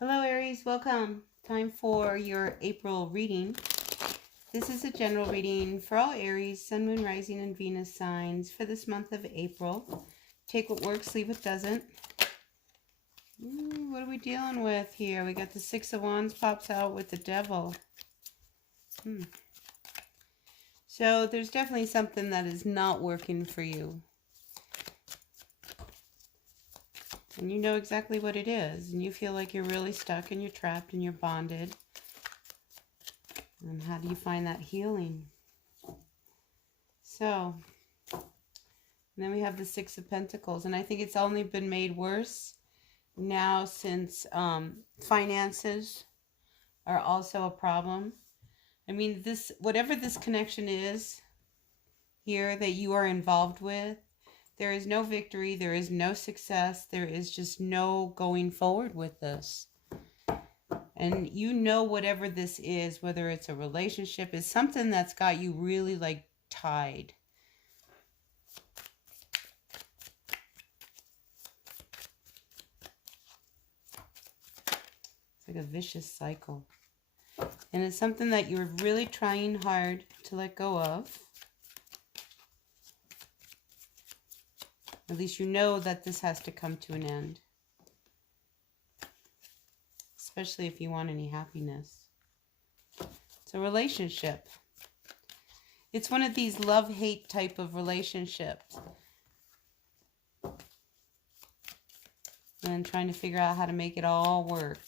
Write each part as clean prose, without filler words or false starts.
Hello Aries, welcome. Time for your April reading. This is a general reading for all Aries, Sun, Moon, Rising, and Venus signs for this month of April. Take what works, leave what doesn't. What are we dealing with here? We got the Six of Wands pops out with the Devil. So there's definitely something that is not working for you. And you know exactly what it is. And you feel like you're really stuck and you're trapped and you're bonded. And how do you find that healing? So, and then we have the Six of Pentacles. And I think it's only been made worse now since finances are also a problem. I mean, this, whatever this connection is here that you are involved with, there is no victory, there is no success, there is just no going forward with this. And you know whatever this is, whether it's a relationship, is something that's got you really like tied. It's like a vicious cycle. And it's something that you're really trying hard to let go of. At least you know that this has to come to an end. Especially if you want any happiness. It's a relationship. It's one of these love-hate type of relationships. And trying to figure out how to make it all work.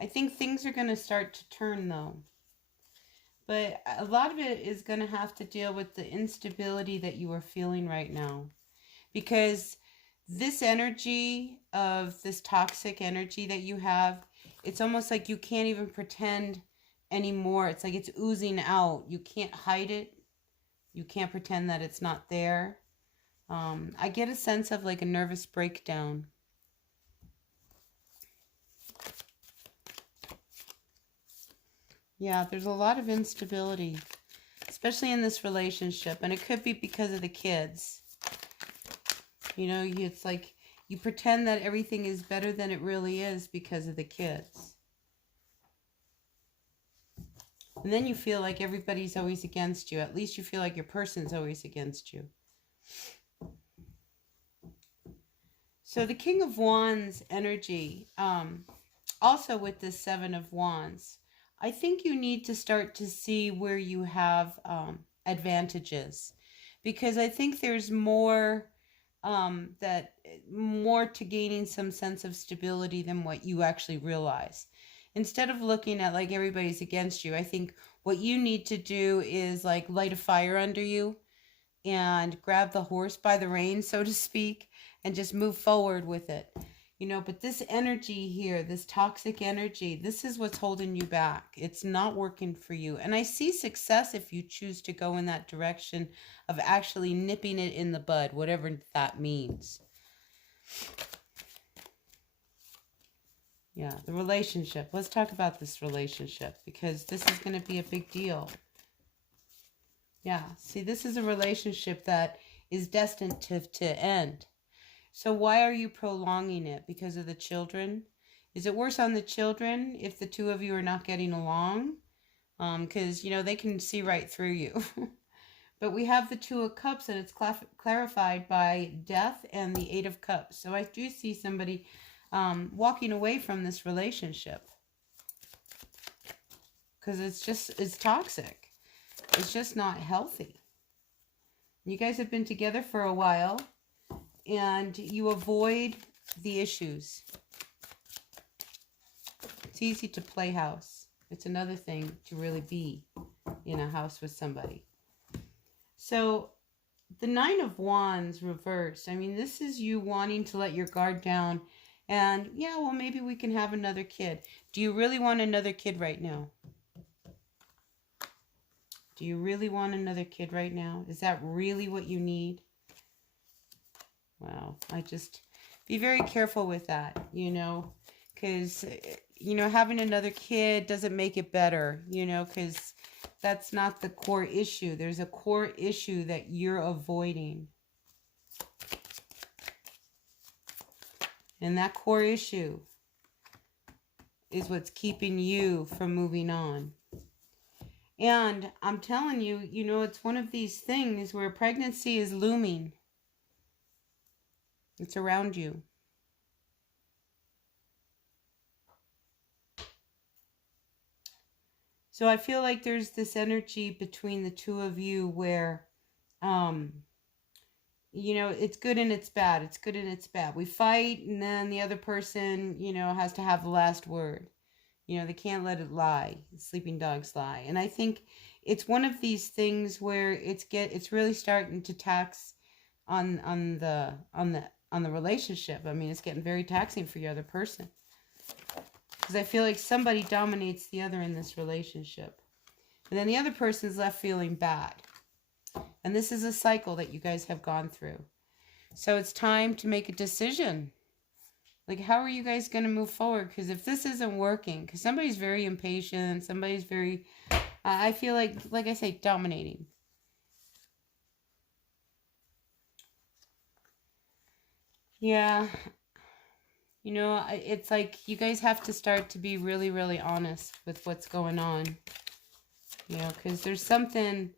I think things are going to start to turn though. But a lot of it is going to have to deal with the instability that you are feeling right now. Because this energy of this toxic energy that you have, it's almost like you can't even pretend anymore. It's like it's oozing out. You can't hide it. You can't pretend that it's not there. I get a sense of like a nervous breakdown. Yeah, there's a lot of instability, especially in this relationship. And it could be because of the kids. You know, it's like you pretend that everything is better than it really is because of the kids. And then you feel like everybody's always against you. At least you feel like your person's always against you. So the King of Wands energy, also with this Seven of Wands, I think you need to start to see where you have advantages, because I think there's more more to gaining some sense of stability than what you actually realize. Instead of looking at like everybody's against you, I think what you need to do is like light a fire under you and grab the horse by the reins, so to speak, and just move forward with it. You know, but this energy here, this toxic energy, this is what's holding you back. It's not working for you. And I see success if you choose to go in that direction of actually nipping it in the bud, whatever that means. Yeah, the relationship. Let's talk about this relationship, because this is going to be a big deal. Yeah, see, this is a relationship that is destined to end. So why are you prolonging it? Because of the children? Is it worse on the children if the two of you are not getting along? Because, you know, they can see right through you. But we have the Two of Cups, and it's clarified by Death and the Eight of Cups. So I do see somebody walking away from this relationship. Because it's toxic. It's just not healthy. You guys have been together for a while. And you avoid the issues. It's easy to play house. It's another thing to really be in a house with somebody. So the Nine of Wands reversed. I mean, this is you wanting to let your guard down. And yeah, well, maybe we can have another kid. Do you really want another kid right now? Do you really want another kid right now? Is that really what you need? Wow, I just be very careful with that, you know, because, you know, having another kid doesn't make it better, you know, because that's not the core issue. There's a core issue that you're avoiding. And that core issue is what's keeping you from moving on. And I'm telling you, you know, it's one of these things where pregnancy is looming. It's around you. So I feel like there's this energy between the two of you where, you know, it's good and it's bad. It's good and it's bad. We fight, and then the other person, you know, has to have the last word. You know, they can't let it lie. Sleeping dogs lie. And I think it's one of these things where it's really starting to tax on the relationship. I mean, it's getting very taxing for your other person. Because I feel like somebody dominates the other in this relationship. And then the other person's left feeling bad. And this is a cycle that you guys have gone through. So it's time to make a decision. Like, how are you guys going to move forward? Because if this isn't working, because somebody's very impatient, somebody's very, I feel like I say, dominating. Yeah. You know, it's like you guys have to start to be really, really honest with what's going on. You know, because there's something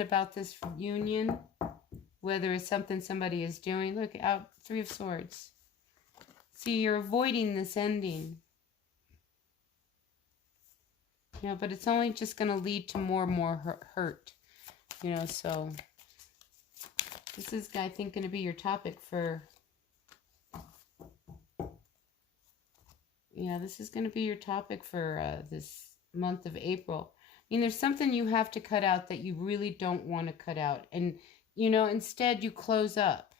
about this union, whether it's something somebody is doing. Look out, 3 of Swords. See, you're avoiding this ending. You know, but it's only just going to lead to more and more hurt. You know, so this is, I think, going to be your topic for... Yeah, this is going to be your topic for this month of April. I mean, there's something you have to cut out that you really don't want to cut out. And, you know, instead you close up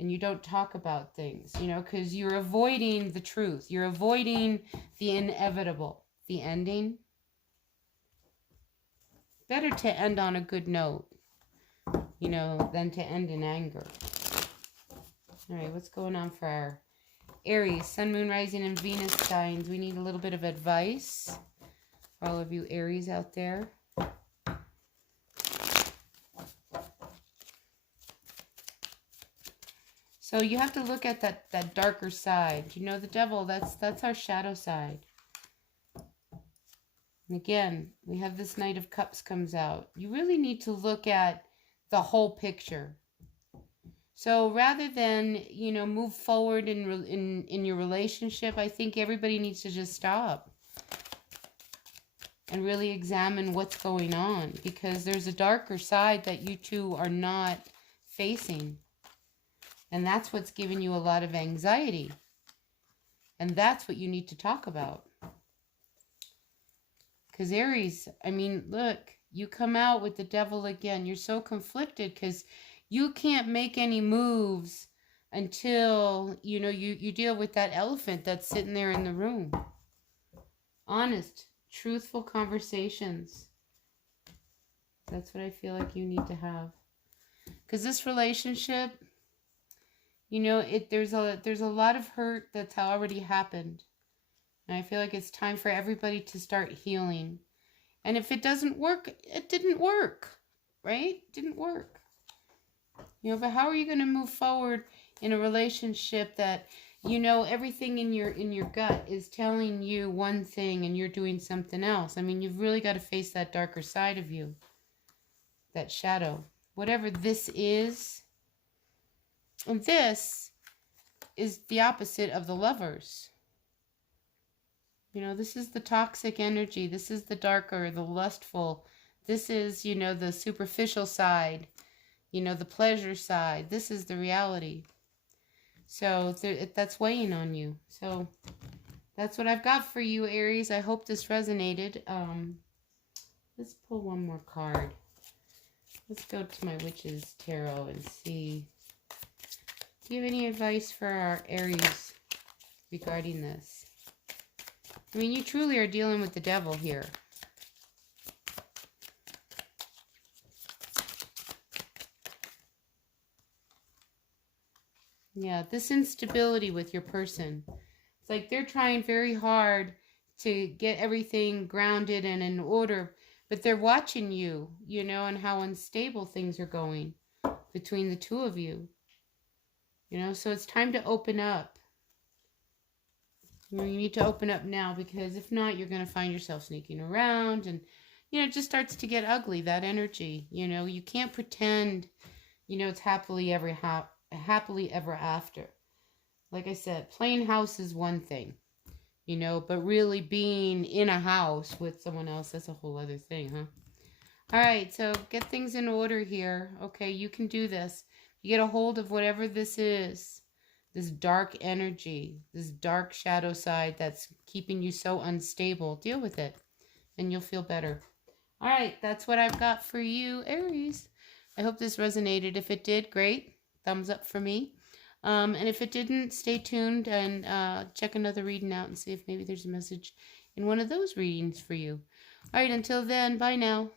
and you don't talk about things, you know, because you're avoiding the truth. You're avoiding the inevitable, the ending. Better to end on a good note, you know, than to end in anger. All right, what's going on for our Aries, Sun, Moon, Rising, and Venus signs? We need a little bit of advice for all of you Aries out there. So you have to look at that darker side. You know, the devil, that's our shadow side. And again, we have this Knight of Cups comes out. You really need to look at the whole picture. So rather than, you know, move forward in your relationship, I think everybody needs to just stop and really examine what's going on, because there's a darker side that you two are not facing. And that's what's giving you a lot of anxiety. And that's what you need to talk about. Because Aries, I mean, look, you come out with the devil again. You're so conflicted because you can't make any moves until, you know, you deal with that elephant that's sitting there in the room. Honest, truthful conversations. That's what I feel like you need to have. Because this relationship, you know, there's a lot of hurt that's already happened. And I feel like it's time for everybody to start healing. And if it doesn't work, it didn't work, right? It didn't work. You know, but how are you going to move forward in a relationship that, you know, everything in your gut is telling you one thing and you're doing something else? I mean, you've really got to face that darker side of you, that shadow, whatever this is. And this is the opposite of the Lovers. You know, this is the toxic energy. This is the darker, the lustful. This is, you know, the superficial side, you know, the pleasure side. This is the reality. So that's weighing on you. So that's what I've got for you, Aries. I hope this resonated. Let's pull one more card. Let's go to my Witch's Tarot and see. Do you have any advice for our Aries regarding this? I mean, you truly are dealing with the devil here. Yeah, this instability with your person. It's like they're trying very hard to get everything grounded and in order, but they're watching you, you know, and how unstable things are going between the two of you. You know, so it's time to open up. You need to open up now, because if not, you're going to find yourself sneaking around, and, you know, it just starts to get ugly, that energy. You know, you can't pretend, you know, it's happily ever after. Like I said, playing house is one thing, you know, but really being in a house with someone else, that's a whole other thing, huh? All right, so get things in order here. Okay, you can do this. You get a hold of whatever this is, this dark energy, this dark shadow side that's keeping you so unstable. Deal with it, and you'll feel better. All right, that's what I've got for you, Aries. I hope this resonated. If it did, great. Thumbs up for me. And if it didn't, stay tuned and check another reading out and see if maybe there's a message in one of those readings for you. All right, until then, bye now.